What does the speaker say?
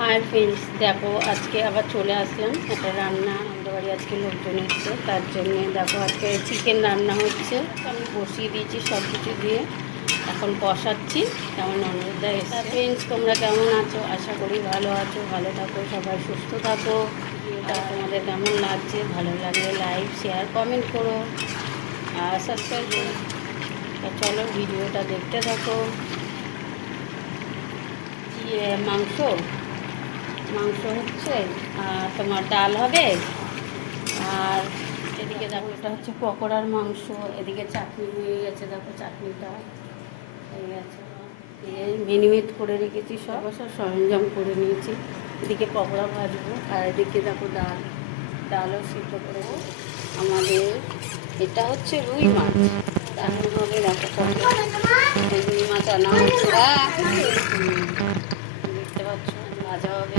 Hi friends, দেখো আজকে আবার চলে আসলাম একটা রান্না। আমাদের বাড়ি আজকে লোকজন এসছে, তার জন্যে দেখো আজকে চিকেন রান্না হচ্ছে। আমি বসিয়ে দিয়েছি সব কিছু দিয়ে, এখন বসাচ্ছি। আমার ননদদা এসছে। ফ্রেন্ডস, তোমরা কেমন আছো? আশা করি ভালো আছো, ভালো থাকো, সবাই সুস্থ থাকো। ভিডিওটা তোমাদের কেমন লাগছে? ভালো লাগলে লাইক, শেয়ার, কমেন্ট করো আর সাবস্ক্রাইব করো। চলো ভিডিওটা দেখতে থাকো। মাংস মাংস হচ্ছে, আর তোমার ডাল হবে। আর এদিকে দেখো, এটা হচ্ছে পকোড়ার মাংস। এদিকে চাটনি হয়ে গেছে, দেখো চাটনিটা হয়ে গেছে। মিনিমেট করে রেখেছি, সব সরঞ্জাম করে নিয়েছি। এদিকে পকোড়া ভাজবো, আর এদিকে দেখো ডালও সিদ্ধ করে দেবো। আমাদের এটা হচ্ছে রুই মাছ, এখন হবে দেখো রুই মাছ আনা হচ্ছে। দেখতে পাচ্ছ, ভাজা হবে।